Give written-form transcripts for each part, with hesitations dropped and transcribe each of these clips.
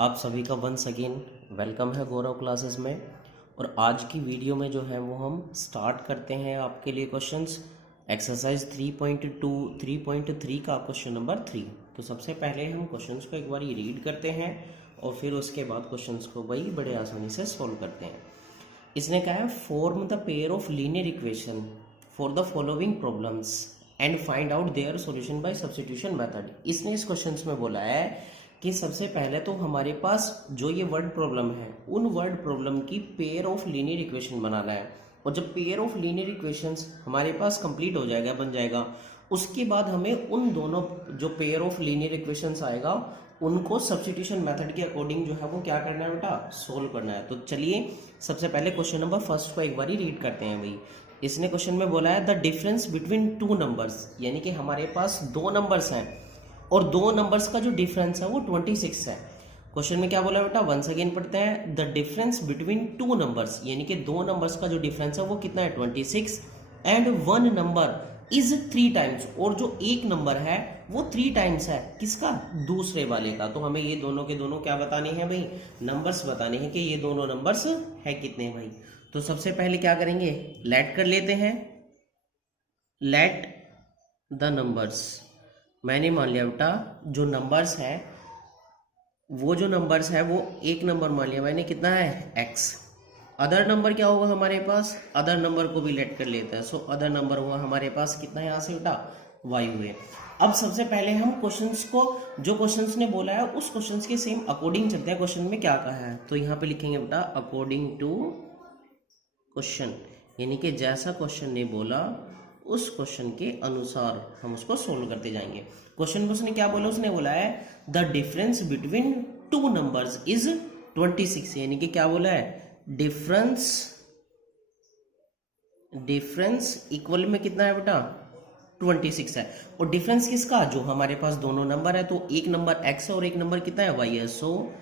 आप सभी का वंस अगेन वेलकम है गौरव क्लासेस में। और आज की वीडियो में जो है वो हम स्टार्ट करते हैं आपके लिए क्वेश्चंस एक्सरसाइज 3.3 का क्वेश्चन नंबर 3। तो सबसे पहले हम क्वेश्चंस को एक बार रीड करते हैं और फिर उसके बाद क्वेश्चंस को वही बड़े आसानी से सॉल्व करते हैं। इसने कहा है form the pair of linear equation for the following problems and find out their solution bye substitution method. इसने इस क्वेश्चन में बोला है कि सबसे पहले तो हमारे पास जो ये वर्ड प्रॉब्लम है उन वर्ड प्रॉब्लम की पेयर ऑफ लीनियर इक्वेशन बनाना है। और जब पेयर ऑफ लीनियर इक्वेशंस हमारे पास कंप्लीट हो जाएगा, बन जाएगा, उसके बाद हमें उन दोनों जो पेयर ऑफ लीनियर इक्वेशंस आएगा उनको सब्स्टिट्यूशन मेथड के अकॉर्डिंग जो है वो क्या करना है बेटा, सोल्व करना है। तो चलिए सबसे पहले क्वेश्चन नंबर फर्स्ट को एक बार रीड करते हैं भाई। इसने क्वेश्चन में बोला है the difference between two numbers, यानी कि हमारे पास दो नंबर्स हैं और दो नंबर्स का जो डिफरेंस है वो 26 है। क्वेश्चन में क्या बोला बेटा, वंस अगेन पढ़ते हैं। The difference between two numbers, यानी कि दो नंबर्स का जो डिफरेंस है वो कितना है 26, and one number is 3 times, और जो एक नंबर है वो 3 टाइम्स है किसका, दूसरे वाले का। तो हमें ये दोनों के दोनों क्या बताने हैं भाई, नंबर्स बताने हैं कि ये दोनों नंबर्स है कितने भाई। तो सबसे पहले क्या करेंगे, लेट कर लेते हैं, लेट द नंबर्स। मैंने मान लिया बेटा जो नंबर्स है वो जो नंबर्स है वो एक नंबर मान लिया मैंने, कितना है x। अदर नंबर क्या होगा हमारे पास, अदर नंबर को भी लेट कर लेते हैं। सो अदर नंबर हुआ हमारे पास कितना है यहाँ से बेटा, y हुए। अब सबसे पहले हम क्वेश्चंस को, जो क्वेश्चंस ने बोला है उस क्वेश्चंस के सेम अकॉर्डिंग चलते हैं। क्वेश्चन में क्या कहा है तो यहाँ पे लिखेंगे बेटा अकॉर्डिंग टू क्वेश्चन, यानी कि जैसा क्वेश्चन ने बोला उस क्वेश्चन के अनुसार हम उसको सोल्व करते जाएंगे। क्वेश्चन में उसने क्या बोला, उसने बोला है the difference between two numbers is 26, यानी कि क्या बोला है, डिफरेंस इक्वल में कितना है बेटा 26 है। और डिफरेंस किसका, जो हमारे पास दोनों नंबर है, तो एक नंबर x है और एक नंबर कितना है y है। सो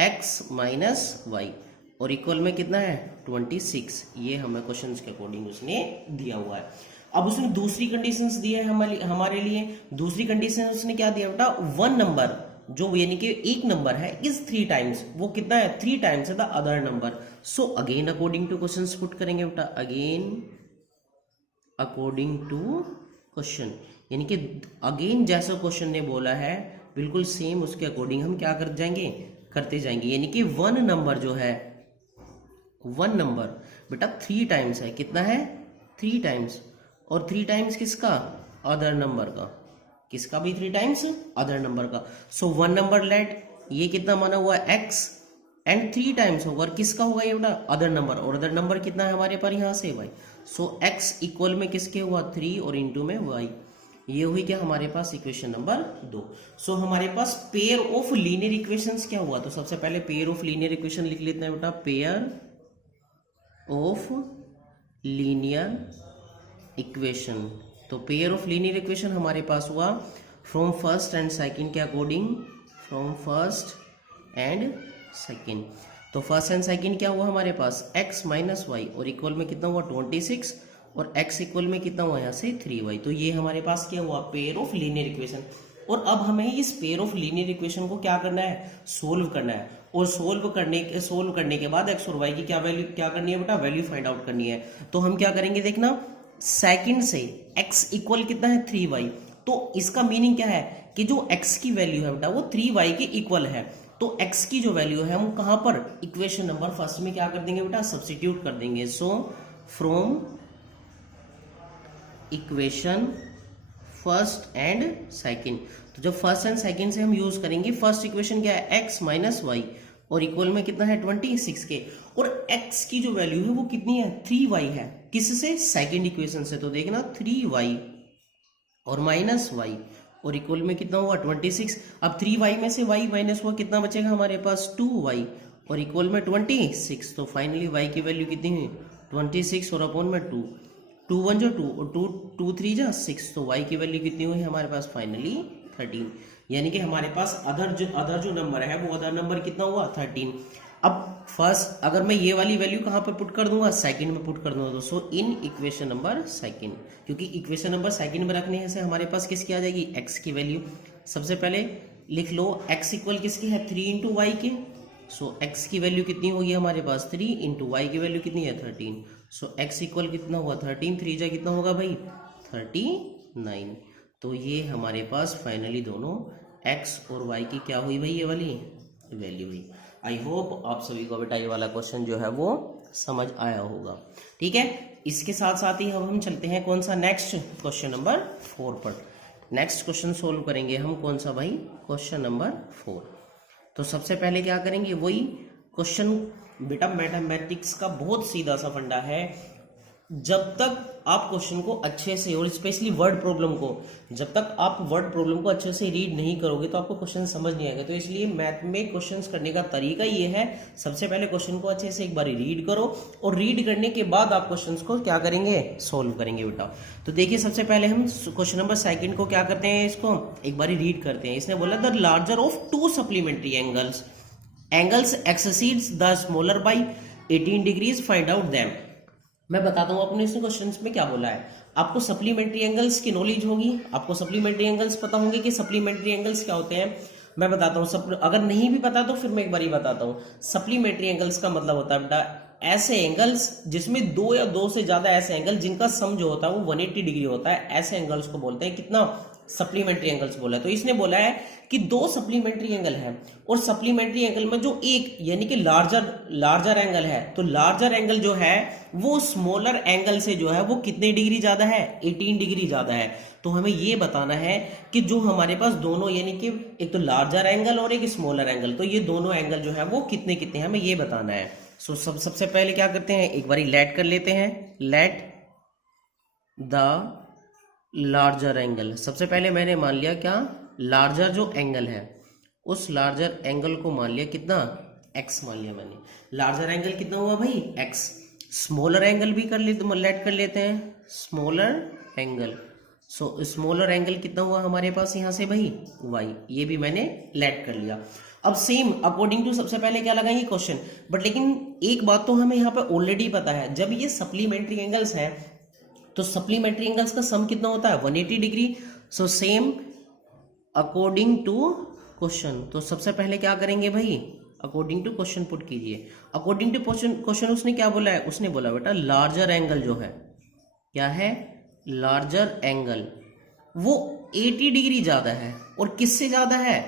x माइनस वाई, और इक्वल में कितना है 26। ये हमें क्वेश्चन के अकॉर्डिंग उसने दिया हुआ है। अब उसने दूसरी कंडीशंस दी है हमारे लिए। दूसरी कंडीशन उसने क्या दिया बेटा, वन नंबर जो यानी कि एक नंबर है इज 3 टाइम्स, वो कितना है 3 टाइम्स है the other number. So again according to question put करेंगे बेटा, अगेन अकॉर्डिंग टू क्वेश्चन, यानी कि अगेन जैसा क्वेश्चन ने बोला है बिल्कुल सेम उसके अकॉर्डिंग हम क्या कर जाएंगे, करते जाएंगे। यानी कि वन नंबर जो है, वन नंबर बेटा 3 टाइम्स है, कितना है 3 टाइम्स, और 3 टाइम्स किसका, अदर नंबर का, किसका भी 3 टाइम्स अदर नंबर का। सो वन नंबर लेट, ये कितना माना हुआ x एंड 3 टाइम्स होगा, और किसका होगा ये बेटा अदर नंबर, और अदर नंबर कितना है हमारे पास यहाँ से y। सो x इक्वल में किसके हुआ 3 और इनटू में y। ये हुई क्या हमारे पास इक्वेशन नंबर 2। सो हमारे पास पेयर ऑफ लीनियर इक्वेशंस क्या हुआ, तो सबसे पहले पेयर ऑफ लीनियर इक्वेशन लिख लेते हैं बेटा, पेयर ऑफ लीनियर इक्वेशन। तो पेयर ऑफ लीनियर इक्वेशन हमारे पास हुआ फ्रॉम फर्स्ट एंड सेकंड के according, from first and second. तो फर्स्ट एंड सेकंड क्या हुआ हमारे पास, x माइनस वाई, और इक्वल में कितना हुआ 26, और x इक्वल में कितना हुआ यहाँ से 3y। तो ये हमारे पास क्या हुआ, पेयर ऑफ लीनियर इक्वेशन। और अब हमें इस पेयर ऑफ लीनियर इक्वेशन को क्या करना है, सोल्व करना है। और सोल्व करने के बाद x और y की क्या वैल्यू, क्या करनी है बेटा, वैल्यू फाइंड आउट करनी है। तो हम क्या करेंगे देखना, सेकंड से x इक्वल कितना है 3y, तो इसका मीनिंग क्या है कि जो x की वैल्यू है बेटा वो 3y के इक्वल है। तो x की जो वैल्यू है हम कहां पर, इक्वेशन नंबर फर्स्ट में क्या कर देंगे बेटा, सब्स्टिट्यूट कर देंगे। So from equation first and second, तो जब फर्स्ट एंड सेकंड से हम यूज करेंगे, फर्स्ट इक्वेशन क्या है x माइनस वाई, और इक्वल में कितना है 26 के, और x की जो वैल्यू है वो कितनी है 3y है, किससे, सेकंड इक्वेशन से। तो देखना 3y और माइनस y, और इक्वल में कितना हुआ 26। अब 3y में से y माइनस हुआ, कितना बचेगा हमारे पास 2y, और इक्वल में 26। तो फाइनली y की वैल्यू कितनी हुई 26, और अपॉन में 2, 2 1 जो 2, और 2 3 जा 6। तो y की वैल्यू कितनी हुई हमारे पास फाइनली 13। यानी कि हमारे पास अदर जो नंबर है वो अदर नंबर कितना हुआ 13। अब फर्स्ट अगर मैं ये वाली वैल्यू कहां पर पुट कर दूंगा, सेकंड में पुट कर दूंगा दोस्तों, इन इक्वेशन नंबर सेकंड, क्योंकि इक्वेशन नंबर सेकंड में रखने से हमारे पास किसकी आ जाएगी, x की वैल्यू। सबसे पहले लिख लो x इक्वल किसके है 3 इंटू वाई के। सो x की वैल्यू कितनी होगी हमारे पास 3 इंटू वाई की वैल्यू कितनी है 13। सो x इक्वल कितना हुआ 13, 3 जा कितना होगा भाई 39। तो ये हमारे पास फाइनली दोनों x और y की क्या हुई भाई ये वाली वैल्यू हुई। आई होप आप सभी को बेटा ये वाला क्वेश्चन जो है वो समझ आया होगा। ठीक है, इसके साथ साथ ही अब हम चलते हैं कौन सा नेक्स्ट क्वेश्चन नंबर 4 पर। नेक्स्ट क्वेश्चन सोल्व करेंगे हम कौन सा भाई क्वेश्चन नंबर 4। तो सबसे पहले क्या करेंगे वही क्वेश्चन बेटा मैथमेटिक्स का बहुत सीधा सा फंडा है। जब तक आप क्वेश्चन को अच्छे से और स्पेशली वर्ड प्रॉब्लम को जब तक आप वर्ड प्रॉब्लम को अच्छे से रीड नहीं करोगे तो आपको क्वेश्चन समझ नहीं आएगा। तो इसलिए मैथ में क्वेश्चंस करने का तरीका ये है, सबसे पहले क्वेश्चन को अच्छे से एक बार रीड करो और रीड करने के बाद आप क्वेश्चंस को क्या करेंगे सोल्व करेंगे बेटा। तो देखिए सबसे पहले हम क्वेश्चन नंबर 2 को क्या करते हैं, इसको एक बार रीड करते हैं। इसने बोला the larger of 2 supplementary angles exceeds the smaller by 18 degrees, find out them. मैं बताता हूं अपने इसमें क्वेश्चंस में क्या बोला है। आपको सप्लीमेंट्री एंगल्स की नॉलेज होगी, आपको सप्लीमेंट्री एंगल्स पता होंगे कि सप्लीमेंट्री एंगल्स क्या होते हैं। मैं बताता हूं, अगर नहीं भी पता तो फिर मैं एक बार ही बताता हूं। सप्लीमेंट्री एंगल्स का मतलब होता है बेटा ऐसे एंगल्स जिसमें 2 या 2 से ज्यादा ऐसे एंगल जिनका सम जो होता है वो 180 डिग्री होता है, ऐसे एंगल्स को बोलते हैं कितना सप्लीमेंट्री एंगल्स बोला है। तो इसने बोला है कि 2 सप्लीमेंट्री एंगल है और सप्लीमेंट्री एंगल में जो एक यानी कि लार्जर एंगल है, तो लार्जर एंगल जो है वो स्मॉलर एंगल से जो है वो कितने डिग्री ज्यादा है 18 डिग्री ज्यादा है। तो हमें ये बताना है कि जो हमारे पास दोनों यानी कि एक तो लार्जर एंगल और एक स्मॉलर एंगल, तो ये दोनों एंगल जो है वो कितने कितने हमें ये बताना है। सो सबसे पहले क्या करते हैं, एक बार लेट कर लेते हैं, लेट द लार्जर एंगल। सबसे पहले मैंने मान लिया क्या लार्जर जो एंगल है उस लार्जर एंगल को मान लिया कितना x मान लिया मैंने। लार्जर एंगल कितना हुआ भाई x। स्मॉलर एंगल भी कर लेते लेट कर लेते हैं, स्मॉलर एंगल। सो स्मॉलर एंगल कितना हुआ हमारे पास यहाँ से भाई y, ये भी मैंने लेट कर लिया। अब सेम अकॉर्डिंग टू सबसे पहले क्या लगाएंगे क्वेश्चन, बट लेकिन एक बात तो हमें यहाँ पे ऑलरेडी पता है, जब ये सप्लीमेंट्री एंगल्स है तो सप्लीमेंट्री एंगल्स का सम कितना होता है 180 degree. So same according to question, तो सबसे पहले क्या करेंगे भाई अकॉर्डिंग टू क्वेश्चन पुट कीजिए। अकॉर्डिंग टू क्वेश्चन उसने क्या बोला है, उसने बोला बेटा लार्जर एंगल जो है क्या है लार्जर एंगल वो 80 डिग्री ज्यादा है और किससे ज्यादा है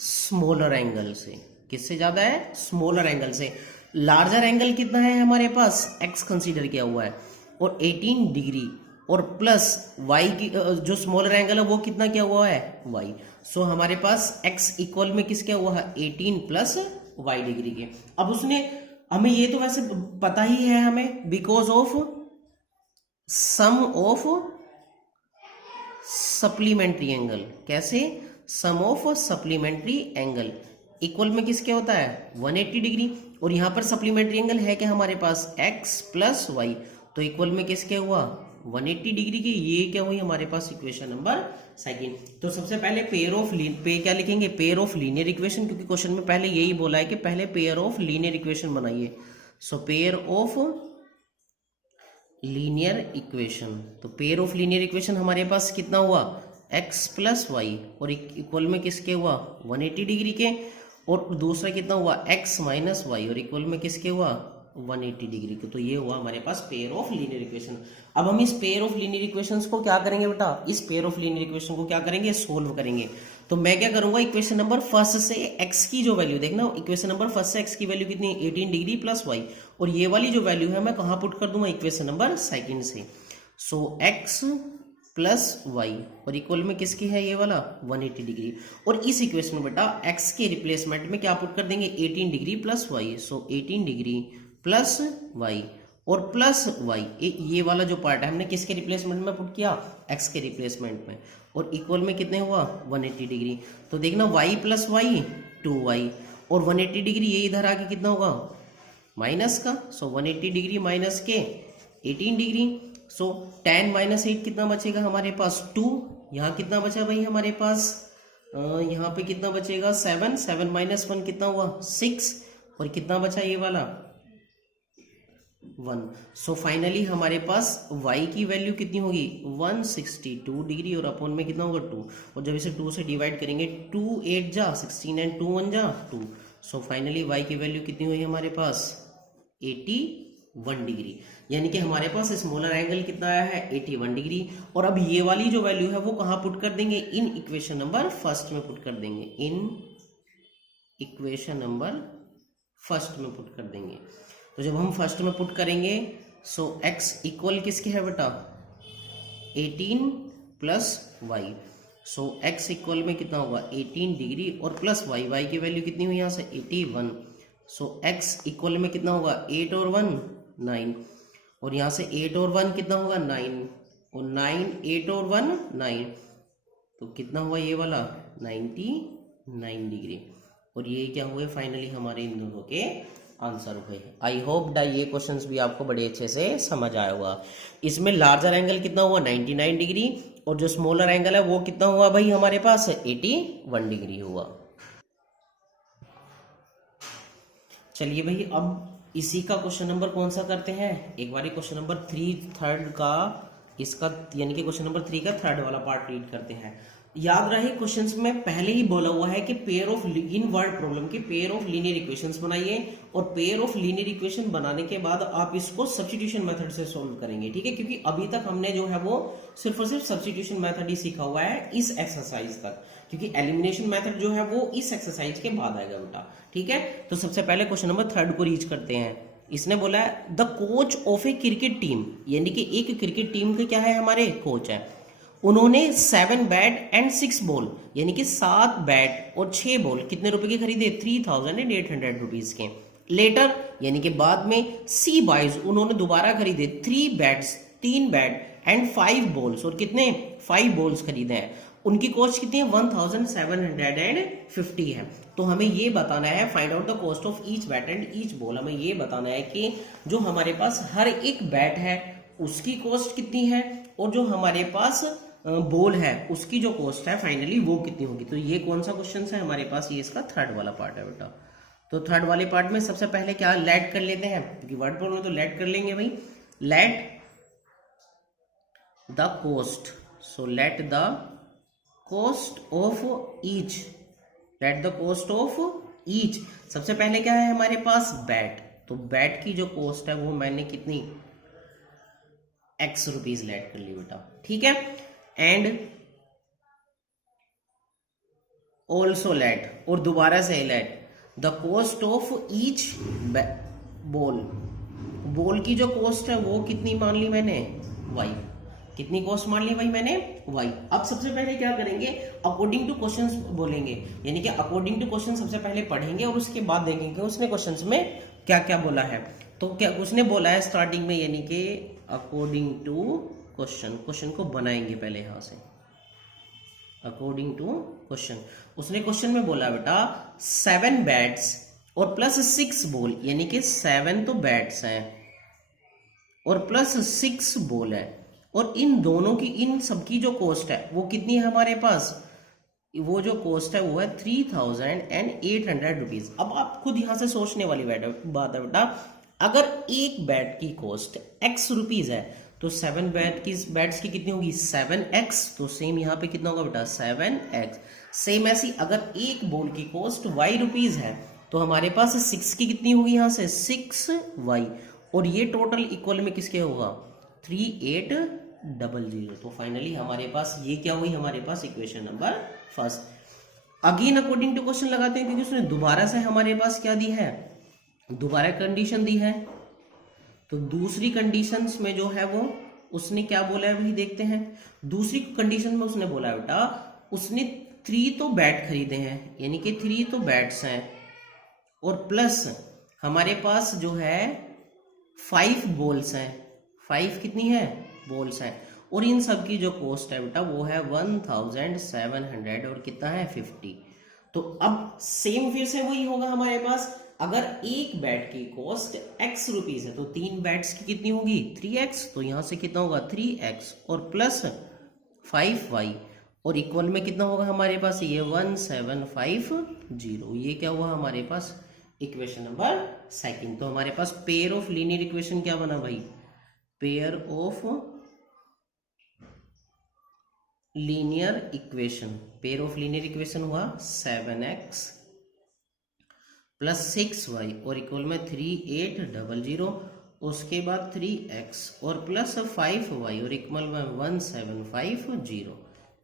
स्मॉलर एंगल से। किससे ज्यादा है स्मॉलर एंगल से। लार्जर एंगल कितना है हमारे पास x कंसीडर किया हुआ है और 18 डिग्री और प्लस y की जो स्मॉलर एंगल है वो कितना क्या हुआ है y। सो हमारे पास x इक्वल में किस क्या हुआ है 18 प्लस y डिग्री के। अब उसने हमें ये तो वैसे पता ही है हमें because of sum of supplementary angle. कैसे sum of supplementary angle equal में किस क्या होता है 180 डिग्री और यहां पर सप्लीमेंट्री एंगल है क्या हमारे पास x प्लस वाई, तो इक्वल में किस क्या हुआ 180 डिग्री की। ये क्या हुई हमारे पास इक्वेशन नंबर 2। तो सबसे पहले क्या लिखेंगे पेयर ऑफ लीनियर इक्वेशन, क्योंकि क्वेश्चन में पहले यही बोला है कि पहले पेयर ऑफ लीनियर इक्वेशन बनाइए। सो पेयर ऑफ लीनियर इक्वेशन, तो पेयर ऑफ लीनियर इक्वेशन हमारे पास कितना हुआ x प्लस वाई और इक्वल में किसके हुआ 180 डिग्री के, और दूसरा कितना हुआ x माइनस वाई और इक्वल में किसके हुआ 180 डिग्री के। तो ये हुआ हमारे पास पेयर ऑफ लीनियर इक्वेशन। अब हम इस पेयर ऑफ लीनियर इक्वेशंस को क्या करेंगे बेटा, इस पेयर ऑफ लीनियर इक्वेशन को क्या करेंगे सोल्व करेंगे। तो मैं क्या करूंगा इक्वेशन नंबर फर्स्ट से x की जो वैल्यू देखना, इक्वेशन नंबर फर्स्ट से x की वैल्यू कितनी 18 डिग्री प्लस वाई, और ये वाली जो वैल्यू है मैं कहां पुट कर दूंगा इक्वेशन नंबर 2 से। सो x प्लस वाई और इक्वल में किसकी है ये वाला 180 डिग्री, और इस इक्वेशन में बेटा x के रिप्लेसमेंट में क्या पुट कर देंगे 18 डिग्री प्लस वाई। सो 18 डिग्री प्लस वाई और प्लस वाई, ये वाला जो पार्ट है हमने किसके रिप्लेसमेंट में पुट किया x के रिप्लेसमेंट में, और इक्वल में कितने हुआ 180 डिग्री। तो देखना y प्लस वाई 2y और 180 डिग्री ये इधर आके कितना होगा माइनस का। सो 180 डिग्री माइनस के 18 डिग्री। सो 10 माइनस 8 कितना बचेगा हमारे पास 2। यहाँ कितना बचा भाई हमारे पास यहाँ पे कितना बचेगा 7, 7 माइनस 1 कितना हुआ 6, और कितना बचा ये वाला 1। सो फाइनली हमारे पास y की वैल्यू कितनी होगी 162 डिग्री और अपॉन में कितना होगा 2, और जब इसे 2 से डिवाइड करेंगे 2 8 जा 16 एंड 2 1 जा 2। सो फाइनली y की वैल्यू कितनी हुई हमारे पास 81 डिग्री, यानी कि हमारे पास स्मॉलर एंगल कितना आया है 81 डिग्री। और अब ये वाली जो वैल्यू है वो कहाँ पुट कर देंगे, इन इक्वेशन नंबर फर्स्ट में पुट कर देंगे, इन इक्वेशन नंबर फर्स्ट में पुट कर देंगे। तो जब हम फर्स्ट में पुट करेंगे सो x इक्वल किसके है बेटा 18 प्लस वाई। सो x इक्वल में कितना होगा 18 डिग्री और प्लस y की वैल्यू कितनी हुई यहाँ से 81। सो x इक्वल में कितना होगा 8 और 1 9, और यहाँ से 8 और 1 कितना होगा 9, और 9 8 और 1 9, तो कितना हुआ ये वाला 99 डिग्री। और ये क्या हुए फाइनली हमारे इन दोनों के आंसर हुए। आई होप दा ये क्वेश्चंस भी आपको बड़े अच्छे से समझ आया होगा। इसमें लार्जर एंगल कितना हुआ 99 डिग्री और जो स्मॉलर एंगल है वो कितना हुआ भाई हमारे पास 81 डिग्री हुआ। चलिए भाई अब इसी का क्वेश्चन नंबर कौन सा करते हैं, एक बार क्वेश्चन नंबर 3 थर्ड का इसका यानी कि क्वेश्चन नंबर 3 का थर्ड वाला पार्ट रीड करते हैं। याद रहे क्वेश्चंस में पहले ही बोला हुआ है कि pair of in word problem की पेयर ऑफ लीनियर इक्वेशंस बनाइए, और पेयर ऑफ लीनियर इक्वेशन बनाने के बाद आप इसको सब्स्टिट्यूशन मेथड से सॉल्व करेंगे, ठीक है, क्योंकि अभी तक हमने जो है वो सिर्फ और सिर्फ सब्स्टिट्यूशन मेथड ही सीखा हुआ है इस एक्सरसाइज तक, क्योंकि एलिमिनेशन मेथड जो है वो इस एक्सरसाइज के बाद आएगा बेटा, ठीक है। तो सबसे पहले क्वेश्चन नंबर थर्ड को रीच करते हैं। इसने बोला है the coach of A cricket team, यानी कि एक क्रिकेट टीम के क्या है हमारे कोच है, उन्होंने 7 बैट एंड 6 बॉल यानी कि 7 बैट और 6 बॉल कितने रुपए के खरीदे 3800 रुपीज के। लेटर यानी कि बाद में सी बॉयज उन्होंने दोबारा खरीदे 3 बैट एंड 5 बॉल्स, और कितने 5 बॉल्स खरीदे हैं, उनकी कॉस्ट कितनी है 1750 है। तो हमें ये बताना है find out the cost of each bat and each ball, हमें ये बताना है कि जो हमारे पास हर एक बैट है उसकी कॉस्ट कितनी है और जो हमारे पास बॉल है उसकी जो कॉस्ट है फाइनली वो कितनी होगी। तो ये कौन सा क्वेश्चन है हमारे पास, ये इसका थर्ड वाला पार्ट है बेटा। तो थर्ड वाले पार्ट में सबसे पहले क्या लेट कर लेते हैं, क्योंकि वर्ड प्रॉब्लम तो लेट कर लेंगे भाई। Let the cost, so let the cost of each, let the cost of each. सबसे पहले क्या है हमारे पास बैट, तो बैट की जो कॉस्ट है वो मैंने कितनी x रुपीज लेट कर ली बेटा, ठीक है। एंड ऑल्सो लेट, और दोबारा से let the cost of each ball, ball की जो कॉस्ट है वो कितनी मान ली मैंने y, कितनी कॉस्ट मान ली भाई मैंने y। अब सबसे पहले क्या करेंगे अकॉर्डिंग टू क्वेश्चंस बोलेंगे, यानी कि अकॉर्डिंग टू क्वेश्चन सबसे पहले पढ़ेंगे और उसके बाद देखेंगे उसने क्वेश्चंस में क्या क्या बोला है। तो क्या उसने बोला है स्टार्टिंग में, यानी कि अकॉर्डिंग टू क्वेश्चन, क्वेश्चन को बनाएंगे पहले यहां से अकॉर्डिंग टू क्वेश्चन। उसने क्वेश्चन में बोला बेटा 7 बैट्स और प्लस 6 बॉल, यानी कि 7 तो बैट्स हैं और प्लस 6 बॉल है, और इन दोनों की इन सबकी जो कॉस्ट है वो कितनी है हमारे पास, वो जो कॉस्ट है वो है 3800 रुपीज। अब आप खुद यहां से सोचने वाली बात है बेटा, अगर एक बैट की कॉस्ट x रुपीज है तो 7 बैट्स की कितनी होगी 7x, तो सेम यहाँ पे कितना होगा बेटा 7x। सेम ऐसी अगर एक बॉल की कॉस्ट y रुपीज है तो हमारे पास 6 की कितनी होगी यहाँ से 6y, और ये टोटल इक्वल में किसके होगा 3800। तो फाइनली हमारे पास ये क्या हुई हमारे पास equation number first. Again according to question लगाते हैं, क्योंकि उसने दोबारा से हमारे पास क्या दी है, दोबारा कंडीशन दी है। तो दूसरी कंडीशंस में जो है वो उसने क्या बोला है भाई देखते हैं। दूसरी कंडीशन में उसने बोला है बेटा उसने 3 तो बैट खरीदे हैं, यानी कि 3 तो बैट्स हैं, और प्लस हमारे पास जो है 5 बॉल्स हैं, 5 कितनी है बॉल्स हैं, और इन सब की जो कॉस्ट है बेटा वो है 1700 और कितना है 50। तो अब सेम फिर से वही होगा हमारे पास, अगर एक बैट की कॉस्ट x रुपीज है तो 3 बैट्स की कितनी होगी 3x, तो यहां से कितना होगा 3x और प्लस 5y, और इक्वल में कितना होगा हमारे पास ये 1750। ये क्या हुआ हमारे पास इक्वेशन नंबर सेकंड। तो हमारे पास पेयर ऑफ लीनियर इक्वेशन क्या बना भाई, pair of linear equation, pair of linear equation हुआ 7x प्लस 6y और इक्वल में 3800, उसके बाद 3x और प्लस 5y और इक्वल में 1750।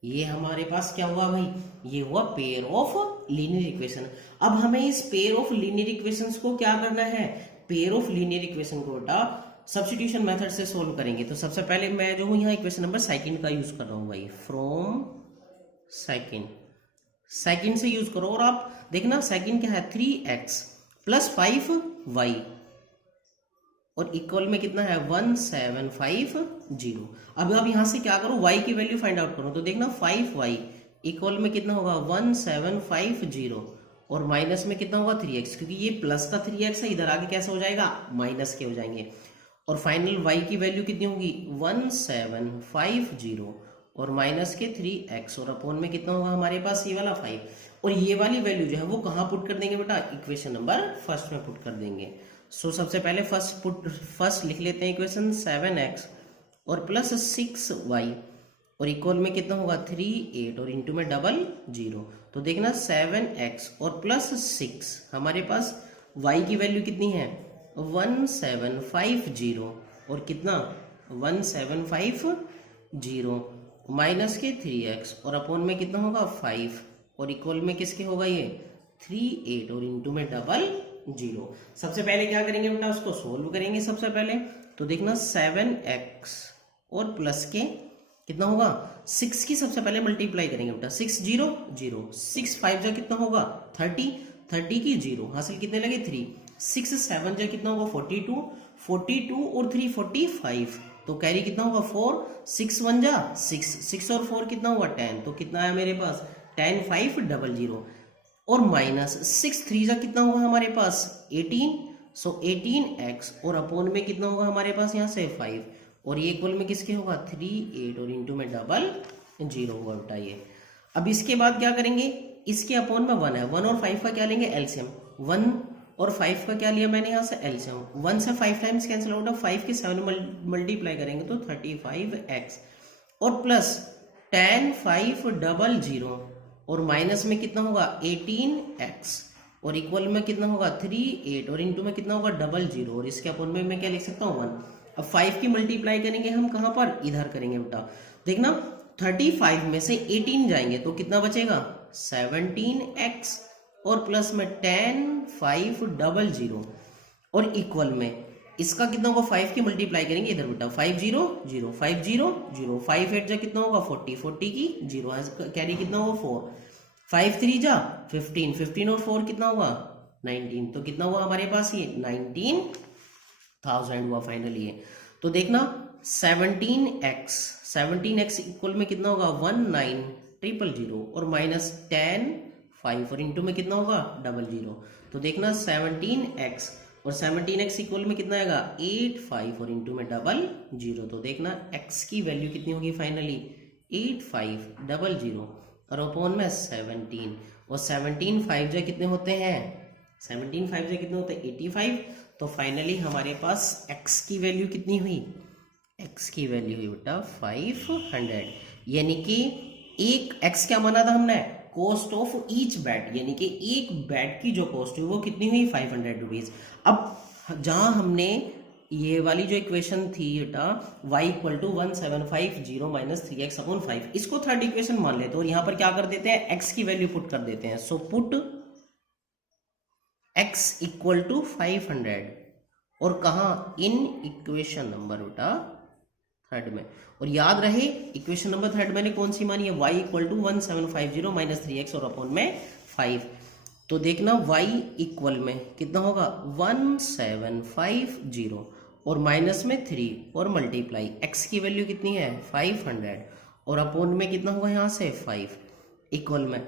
ये हमारे पास क्या हुआ भाई, ये हुआ पेयर ऑफ लीनियर इक्वेशन। अब हमें इस पेयर ऑफ लीनियर इक्वेशंस को क्या करना है, पेयर ऑफ लीनियर इक्वेशन को बेटा सब्स्टिट्यूशन मेथड से सोल्व करेंगे। तो सबसे पहले मैं जो हूं यहाँ इक्वेशन नंबर सेकंड का यूज कर रहा हूं भाई, फ्रॉम सेकंड से यूज करो। और आप देखना सेकंड क्या है, 3x प्लस 5y और इक्वल में कितना है 1750। अब आप यहां से क्या करो, y की वैल्यू फाइंड आउट करो। तो देखना 5y इक्वल में कितना होगा 1750 और माइनस में कितना होगा 3x, क्योंकि ये प्लस का 3x है, इधर आगे कैसे हो जाएगा माइनस के हो जाएंगे। और फाइनल y की वैल्यू कितनी होगी 1750 और माइनस के 3x और अपॉन में कितना होगा हमारे पास ये वाला 5। और ये वाली वैल्यू जो है वो कहाँ पुट कर देंगे बेटा, इक्वेशन नंबर फर्स्ट में पुट कर देंगे। सो सबसे पहले फर्स्ट लिख लेते हैं इक्वेशन 7x और प्लस 6y और इक्वल में कितना होगा 38 और इंटू में 00। तो देखना 7x और प्लस 6 हमारे पास y की वैल्यू कितनी है 1750 और कितना 1750 माइनस के 3x और अपॉन में कितना होगा 5 और इक्वल में किसके होगा ये 38 और इंटू में 00। सबसे पहले क्या करेंगे बेटा, उसको सोल्व करेंगे सबसे पहले। तो देखना 7x और प्लस के कितना होगा 6 की सबसे पहले मल्टीप्लाई करेंगे बेटा, 6 0 0, 6 5 जो कितना होगा 30 की 0 हासिल कितने लगे 3, 6 7 जो कितना होगा 42 और 3 45। तो कैरी कितना होगा 4, 6 1 जा 6 और 4 कितना हुआ 10। तो कितना है मेरे पास 10 500 और माइनस 6 3 जा कितना होगा हमारे पास 18। सो 18x और अपॉन में कितना होगा हमारे पास यहाँ से 5 और ये इक्वल में किसके होगा 38 और इंटू में 00 होगा बेटा ये। अब इसके बाद क्या करेंगे, इसके अपॉन में 1 है, 1 और 5 का क्या लेंगे एलसीएम, 1 और 5 का क्या लिया मैंने यहाँ से एलसीएम, 1 से 5 टाइम्स कैंसिल आउट, 5 के 7 मल्टीप्लाई करेंगे तो 35x और प्लस 10 500 और माइनस में कितना होगा 18x और इक्वल में कितना होगा 38 और इंटू में कितना होगा 00 और इसके अपॉन में मैं क्या लिख सकता हूँ 1। अब 5 की मल्टीप्लाई करेंगे हम कहाँ पर, इधर करेंगे बेटा। देखना 35 में से 18 जाएंगे तो कितना बचेगा 17x और प्लस में 10 500 और इक्वल में इसका कितना होगा 5 की मल्टीप्लाई करेंगे इधर बेटा, 5 0 0 5 0 0 5 8 जा कितना होगा 40 की 0 कैरी कितना होगा 4, 5 3 जा 15 और 4 कितना होगा 19। तो कितना हुआ हमारे पास ये 19,000 हुआ फाइनली ये। तो देखना 17x इक्वल में कितना होगा 19,000 और माइनस 10 5 और इंटू में कितना होगा 00। तो देखना 17x और 17x इक्वल में कितना आएगा 8 5 और इंटू में 00। तो देखना x की वैल्यू कितनी होगी फाइनली 8500 और अपॉन में 17 और 17 5 जो कितने होते हैं 17 5 जो कितने होते हैं 85। तो फाइनली हमारे पास x की वैल्यू कितनी हुई, x की वैल्यू हुई बेटा 500, यानी कि एक x क्या माना था हमने कॉस्ट ऑफ ईच बैट, यानी कि एक बैट की जो कॉस्ट है वो कितनी हुई 500 रुपीज। अब जहां हमने ये वाली जो इक्वेशन थी बेटा y equal to 1750 minus 3x upon 5, इसको थर्ड इक्वेशन मान लेते हैं और यहां पर क्या कर देते हैं x की वैल्यू पुट कर देते हैं। So put x equal to 500 और कहा इन इक्वेशन नंबर बेटा थर्ड में। और याद रहे इक्वेशन नंबर थर्ड मैंने कौन सी मानी है y equal to 1750 minus 3x और अपॉन में 5। तो देखना y इक्वल में कितना होगा 1750 और माइनस में 3 और मल्टीप्लाई x की वैल्यू कितनी है 500 और अपॉन में कितना होगा यहाँ से 5 इक्वल में।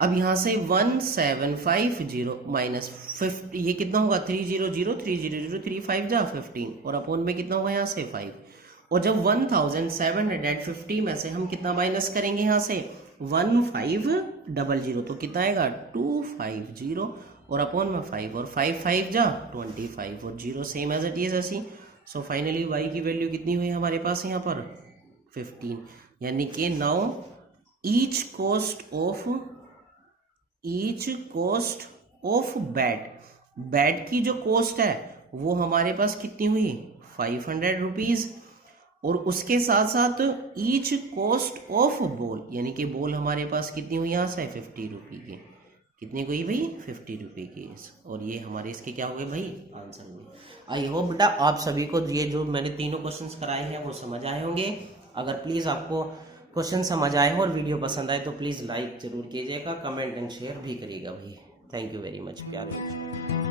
अब यहाँ से 1750 माइनस 50 ये कितना होगा 300 3 जा 15 और अपॉन में कितना होगा यहाँ से 5। और जब 1750 में से हम कितना माइनस करेंगे यहाँ से 1500 तो कितना आएगा 250 और अपॉन में 5 और 5 5 जा 25 और 0 सेम एज इट इज ऐसी। सो फाइनली y की वैल्यू कितनी हुई हमारे पास यहाँ पर 15। यानी कि now each cost of bat की जो कॉस्ट है वो हमारे पास कितनी हुई 500 रुपीज, और उसके साथ साथ ईच कॉस्ट ऑफ बॉल यानी कि बॉल हमारे पास कितनी हुई यहाँ से 50 रुपये की। कितनी हुई भाई 50 रुपये की। और ये हमारे इसके क्या हो गए भाई आंसर हुए। आई होप बेटा आप सभी को ये जो मैंने तीनों क्वेश्चंस कराए हैं वो समझ आए होंगे। अगर प्लीज़ आपको क्वेश्चन समझ आए हो और वीडियो पसंद आए तो प्लीज़ लाइक जरूर कीजिएगा, कमेंट एंड शेयर भी करिएगा भाई। थैंक यू वेरी मच प्यारे।